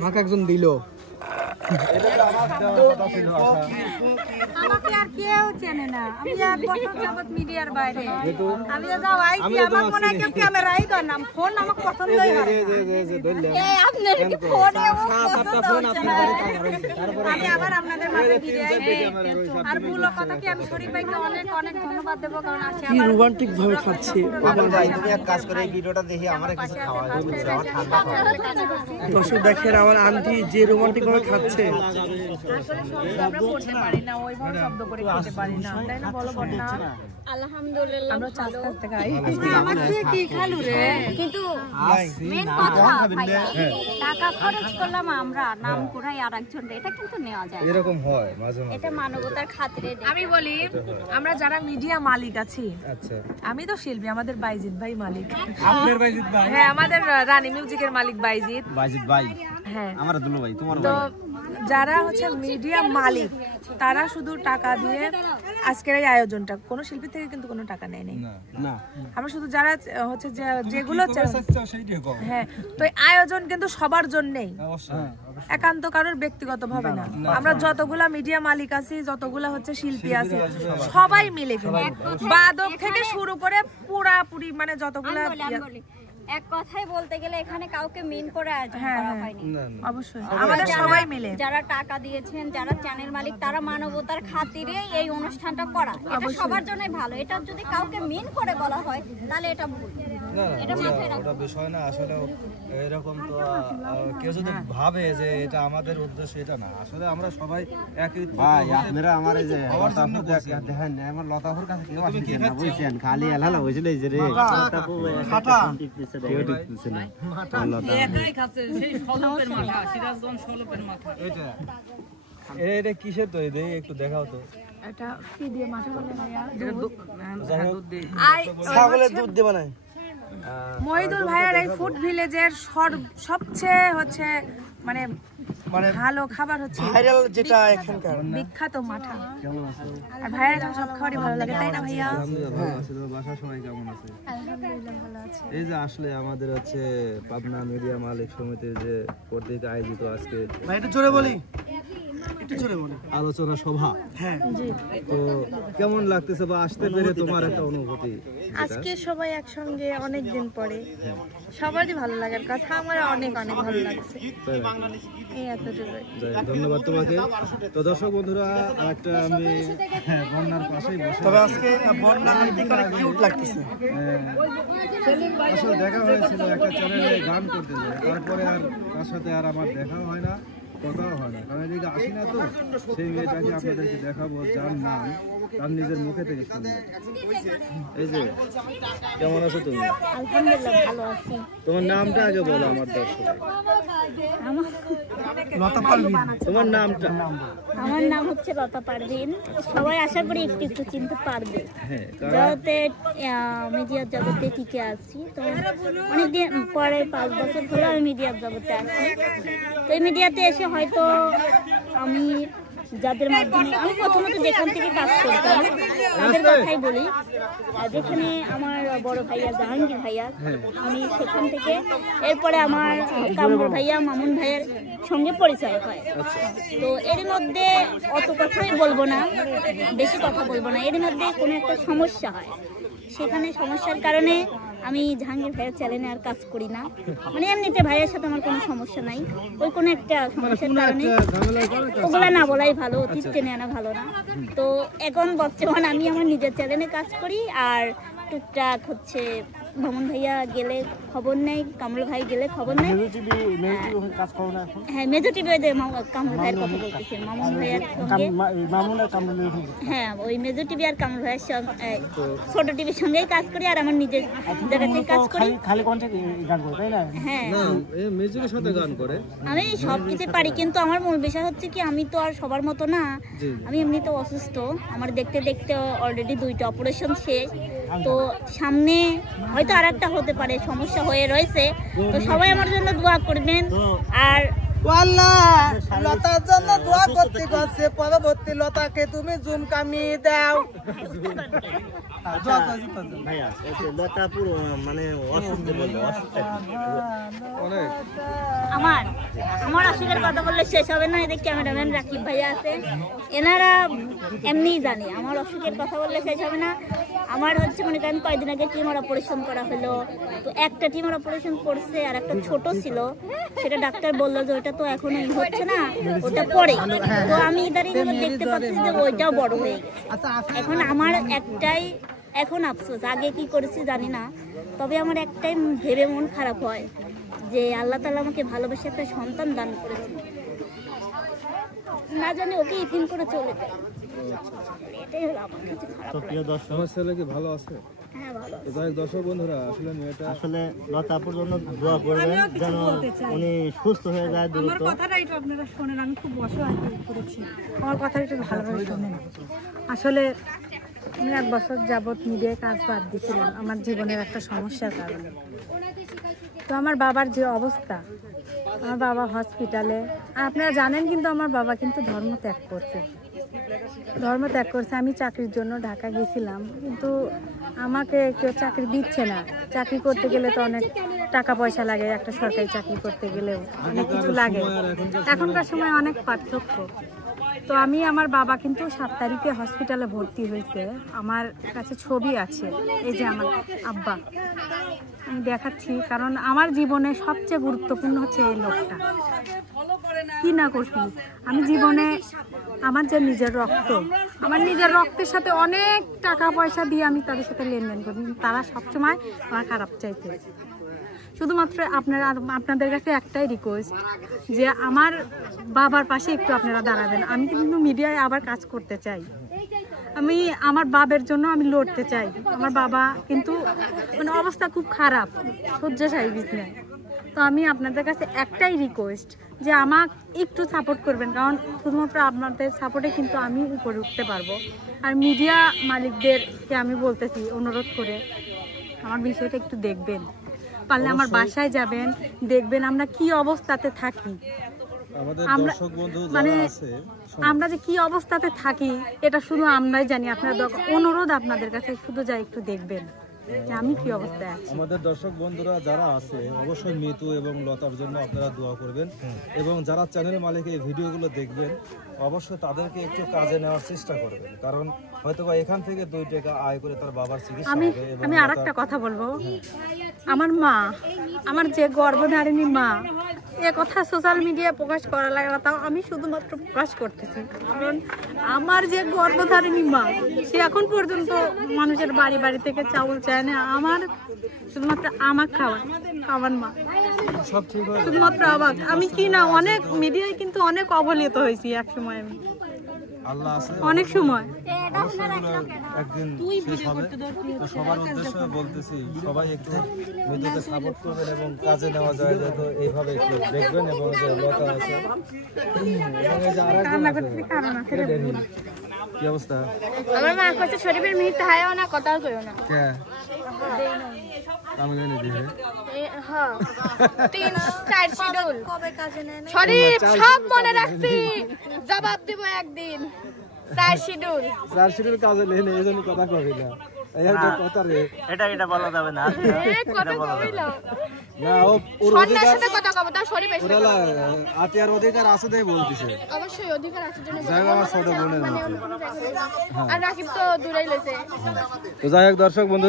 আমাকে একজন দিল আমাকে আর কেউ চেনে না। আমি এক বছর যাবত মিডিয়ার বাইরে। আমি যাও আইছি আমার মনে হয় কেউ ক্যামেরাই ধর না। ফোন আমাকে পছন্দই হয়। এই আপনার কি ফোনে ফোন আমি আবার আপনাদের মাঝে ফিরে আইছি। আর ভুল কথা কি আমি শরীফ ভাইকে অনেক অনেক ধন্যবাদ দেব কারণ আসে কি রোমান্টিক ভাবে খাচ্ছে। বাবা ভাই তুমি এক কাজ করে এই ভিডিওটা দেখি আমারে কিছু খাওয়া দিচ্ছে আমার ঠান্ডা খাওয়া। দর্শক দেখেন আমার আন্টি যে রোমান্টিক ভাবে খাচ্ছে। আসলে শব্দ আমরা করতে পারি না, ওইভাবে শব্দ করে খেতে পারি না, তাই না বলো বল না? আলহামদুলিল্লাহ আমরা চাস্তে চাস্তে খাই। আমার তুই কি খালু রে? কিন্তু মেন কথা ভাইয়া টাকা খরচ করলাম আমরা নাম করাই আরেকজন, এটা কিন্তু নেওয়া যায় এরকম হয় মাঝে মাঝে, এটা মানবতার খাতিরে। আমি বলি আমরা যারা মিডিয়া মালিক আছি, আচ্ছা আমি তো শিল্পী, আমাদের বাইজিৎ ভাই মালিক। আপনার বাইজিৎ ভাই? হ্যাঁ, আমাদের রানী মিউজিকের মালিক বাইজিৎ ভাই। হ্যাঁ, আমার দুলো ভাই, তোমার তো যারা হচ্ছে মিডিয়া মালিক তারা শুধু টাকা দিয়ে আজকের এই আয়োজনটা, কোনো শিল্পী থেকে কিন্তু কোনো টাকা নেয় নাই। না আমরা শুধু যারা হচ্ছে যেগুলো হ্যাঁ, তো এই আয়োজন কিন্তু সবার জন্যই, একান্ত কারোর ব্যক্তিগত ভাবে না। আমরা যতগুলা মিডিয়া মালিক আছি, যতগুলা হচ্ছে শিল্পী আছি, সবাই মিলে বাদক থেকে শুরু করে পুরাপুরি মানে যতগুলা এক কথাই বলতে গেলে এখানে কাউকে মিন করে আয়োজন করা হয়নি। অবশ্যই আমাদের সবাই মিলে যারা টাকা দিয়েছেন, যারা চ্যানেল মালিক, তারা মানবতার খাতিরে এই অনুষ্ঠানটা করা, এটা সবার জন্যই ভালো। এটা যদি কাউকে মিন করে বলা হয় তাহলে এটা ভুল। এটা মাথায় রাখবেন। ওটা বিষয় না আসলে, এরকম তো কেউ যদি ভাবে যে এটা আমাদের উদ্দেশ্য, এটা না। আসলে আমরা সবাই একই ভাই। আপনারা আমার এই যে লতাফুর দেখেন, আমার লতাফুর কাছে কেউ আসছে না বুঝছেন, খালি এলালা হইছিল এই যে রে লতাফু খাটা কেউ দেখতেছে না। একাই খাচ্ছে সেই সলপের মাথা, সিরাজগঞ্জ সলপের মাথা। এটা কিসের তৈরি দেই একটু দেখাও তো। এটা কি দিয়ে মাঠে বলে ভাইয়া? দুধ দিয়ে। ছাগলের দুধ দিয়ে বানায়। মহিদুল ভাইয়ার এই ফুড ভিলেজের সবচেয়ে হচ্ছে মানে ভালো খাবার হচ্ছে ভাইরাল যেটা এখানকার বিখ্যাত মাঠা। আর ভাইয়ার এখন সব খাবারই ভালো লাগে, তাই না ভাইয়া? বাসার সবাই কেমন আছে? আলহামদুলিল্লাহ ভালো আছে। এই যে আসলে আমাদের হচ্ছে পাবনা মিডিয়া মালিক সমিতির যে কর্তৃক আয়োজিত আজকে ভাই একটু জোরে বলি, একটু জোরে বলি, আলোচনা সভা, হ্যাঁ তো কেমন লাগতেছে বা আসতে পেরে তোমার একটা অনুভূতি? আজকে সবাই একসঙ্গে অনেক দিন পরে, সবারই ভালো লাগার কথা, আমার অনেক অনেক ভালো লাগছে। এই এতটুকুই, ধন্যবাদ তোমাকে। তো দর্শক বন্ধুরা, একটা আমি বন্যার পাশেই বসে, তবে আজকে বন্যা কিউট লাগতেছে। আসলে দেখা হয়েছিল একটা চ্যানেলে গান করতে যায়, তারপরে আর তার সাথে আর আমার দেখা হয় না, কথাও হয় না, কারণ এদিকে আসি না। তো সেই মেয়েটাকে আপনাদেরকে দেখাবো, যার নাম তার নিজের মুখে থেকে শুনবো। এই যে কেমন আছো তুমি? আলহামদুলিল্লাহ ভালো আছি। তোমার নামটা আগে বলো আমার দর্শক। তোমার নামটা? আমার নাম হচ্ছে লতা পারভিন। সবাই আশা করি একটু একটু চিনতে পারবে। হ্যাঁ, জগতে মিডিয়ার জগতে টিকে আছি, তো অনেকদিন পরে 5 বছর হলো আমি মিডিয়ার জগতে আছি। তো এই মিডিয়াতে এসে হয়তো আমি যাদের মাধ্যমে, আমি প্রথমত যেখান থেকে কাজ করতাম তাদের কথাই বলি, যেখানে আমার বড় ভাইয়া জাহাঙ্গীর ভাইয়া, আমি সেখান থেকে এরপরে আমার কামরুল ভাইয়া, মামুন ভাইয়ের সঙ্গে পরিচয় হয়। তো এর মধ্যে অত কথাই বলবো না, বেশি কথা বলবো না, এর মধ্যে কোনো একটা সমস্যা হয়, সেখানে সমস্যার কারণে আমি জাহাঙ্গীর ভাইয়ের চ্যানেলে আর কাজ করি না। মানে এমনিতে ভাইয়ের সাথে আমার কোনো সমস্যা নাই, ওই কোনো একটা সমস্যার কারণে ওগুলা না বলাই ভালো, অতীত টেনে আনা ভালো না। তো এখন বর্তমান আমি আমার নিজের চ্যানেলে কাজ করি, আর টুকটাক হচ্ছে মামুন ভাইয়া গেলে খবর নেই, কামরুল ভাই গেলে খবর নেই। হ্যাঁ, মেজর টিভি কামরুল ভাইয়ের কথা বলতেছি, মামুন ভাইয়ার সঙ্গে। হ্যাঁ, ওই মেজর টিভি আর কামরুল ভাইয়ের সঙ্গে, ছোট টিভির সঙ্গেই কাজ করি, আর আমার নিজের জায়গা থেকে কাজ করি। হ্যাঁ, আমি সবকিছু পারি, কিন্তু আমার মূল বিষয় হচ্ছে কি, আমি তো আর সবার মতো না, আমি এমনিতে অসুস্থ। আমার দেখতে দেখতে অলরেডি 2টা অপারেশন শেষ, তো সামনে হয়তো আর একটা হতে পারে, সমস্যা হয়ে রয়েছে। তো সবাই আমার জন্য দোয়া করবেন, আর আল্লাহ লতার জন্য দোয়া করতে করছে, পরবর্তী লতাকে তুমি ঝুমকামি দাও। ভাইয়া লতা পুরো মানে অসুস্থ বলবো, অনেক আমার অসুখের কথা বললে শেষ হবে না। এদের ক্যামেরাম্যান রাকিব ভাইয়া আছে, এনারা এমনিই জানে আমার অসুখের কথা বললে শেষ হবে না। আমার হচ্ছে মনে করেন কয়েকদিন আগে টিউমার অপারেশন করা হলো, তো একটা টিউমার অপারেশন করছে আর একটা ছোট ছিল, সেটা ডাক্তার বললো যে ওটা তো এখন হচ্ছে না, ওটা পরে। তো আমি ইদারিং দেখতে পাচ্ছি যে ওইটাও বড় হয়ে গেছে। এখন আমার একটাই এখন আফসোস, আগে কি করেছি জানি না, তবে আমার একটাই ভেবে মন খারাপ হয় যে আল্লাহ তাআলা আমাকে ভালোবেসে একটা সন্তান দান করেছে, না জানি ওকে ইতিম করে চলে যায়। এটাই হলো আমার কাছে খারাপ। তো প্রিয় দর্শক, আমার ছেলে কি ভালো আছে? হ্যাঁ ভালো। তো যাই হোক দর্শক বন্ধুরা, আসলে মেয়েটা আসলে লতাপুর জন্য দোয়া করবেন যেন উনি সুস্থ হয়ে যায় দ্রুত। আমার কথাটা একটু আপনারা শোনেন, আমি খুব অসহায় হয়ে পড়েছি, আমার কথাটা একটু ভালোভাবে শোনেন। আসলে আমি 1 বছর যাবৎ মিডিয়ায় কাজ বাদ দিয়েছিলাম আমার জীবনের একটা সমস্যার কারণে। তো আমার বাবার যে অবস্থা, আমার বাবা হসপিটালে, আপনারা জানেন কিন্তু আমার বাবা কিন্তু ধর্ম ত্যাগ করছে। আমি চাকরির জন্য ঢাকা গেছিলাম, কিন্তু আমাকে কেউ চাকরি দিচ্ছে না। চাকরি করতে গেলে তো অনেক টাকা পয়সা লাগে, একটা সরকারি চাকরি করতে গেলেও অনেক কিছু লাগে। এখনকার সময় অনেক পার্থক্য। তো আমার বাবা কিন্তু 7 তারিখে হসপিটালে ভর্তি হয়েছে। আমার কাছে ছবি আছে, এই যে আমার আব্বা, আমি দেখাচ্ছি, কারণ আমার জীবনে সবচেয়ে গুরুত্বপূর্ণ হচ্ছে এই লোকটা। কি না করছি আমি জীবনে, আমার যে নিজের রক্ত, আমার নিজের রক্তের সাথে অনেক টাকা পয়সা দিয়ে আমি তাদের সাথে লেনদেন করি, তারা সবসময় আমার খারাপ চাইছে। শুধুমাত্র আপনাদের কাছে একটাই রিকোয়েস্ট যে আমার বাবার পাশে একটু আপনারা দাঁড়াবেন। আমি কিন্তু মিডিয়ায় আবার কাজ করতে চাই, আমি আমার বাবার জন্য আমি লড়তে চাই। আমার বাবা কিন্তু মানে অবস্থা খুব খারাপ, শয্যাশায়ী বিছানায়। তো আমি আপনাদের কাছে একটাই রিকোয়েস্ট যে আমাকে একটু সাপোর্ট করবেন, কারণ শুধুমাত্র আপনাদের সাপোর্টে কিন্তু আমি উপরে উঠতে পারবো। আর মিডিয়া মালিকদেরকে আমি বলতেছি অনুরোধ করে আমার বিষয়টা একটু দেখবেন, পারলে আমার বাসায় যাবেন, দেখবেন আমরা কি অবস্থাতে থাকি। আমরা যে কি অবস্থাতে থাকি এটা শুধু আমরাই জানি। আপনার অনুরোধ আপনাদের কাছে শুধু যা একটু দেখবেন যে আমি কি অবস্থায় আছি। আমাদের দর্শক বন্ধুরা যারা আছে অবশ্যই মিতু এবং লতার জন্য আপনারা দোয়া করবেন, এবং যারা চ্যানেল মালিক এই ভিডিওগুলো দেখবেন অবশ্যই তাদেরকে একটু কাজে নেওয়ার চেষ্টা করবেন, কারণ হয়তো বা এখান থেকে 2 টাকা আয় করে তার বাবার চিকিৎসা হবে। আমি আরেকটা কথা বলবো, আমার মা, আমার যে গর্ভধারিণী মা, এ কথা সোশ্যাল মিডিয়ায় প্রকাশ করা লাগে না, তাও আমি শুধুমাত্র প্রকাশ করতেছি, কারণ আমার যে গর্ভধারিণী মা, সে এখন পর্যন্ত মানুষের বাড়ি বাড়ি থেকে চাউল চায় না, আমার শুধুমাত্র আমার খাওয়া, আমার মা সব ঠিক হয় শুধুমাত্র আবাক। আমি কি না অনেক মিডিয়ায় কিন্তু অনেক অবহেলিত হয়েছি এক সময়, আমি আল্লাহ আছে অনেক সময়। একদিন শেষ হবে। তো সবার উদ্দেশ্যে বলতেছি সবাই একটু মিতুকে সাপোর্ট করবেন এবং কাজে নেওয়া যায় যাতে এইভাবে একটু দেখবেন। এবং যে লতা আছে এবং এই যে আরেকজন আছে, কি অবস্থা? আমার মা কইছে শরীরের মিহিত হায়ও না, কথাও কইও না। কে আমি জানি দিবে হ্যাঁ 3-4 শিডিউল কবে কাজে নেয় না শরীফ, সব মনে রাখছি, জবাব দেব একদিন। 4 শিডিউল কাজে নেই না, এইজন্য কথা কই না। এই একটা কথা রে, এটা বলা যাবে না, কথা কইলো না ও সন্ন্যাসের সাথে কথা কব, তাও শরীফ এসে ওরা আতিয়ার অধিকার আছে তাই বলতিছে। অবশ্যই অধিকার আছে জন্য যাই হোক, আমার ছোট বোনের মতো। আর রাকিব তো দূরেই লইছে। তো যাই হোক দর্শক বন্ধু,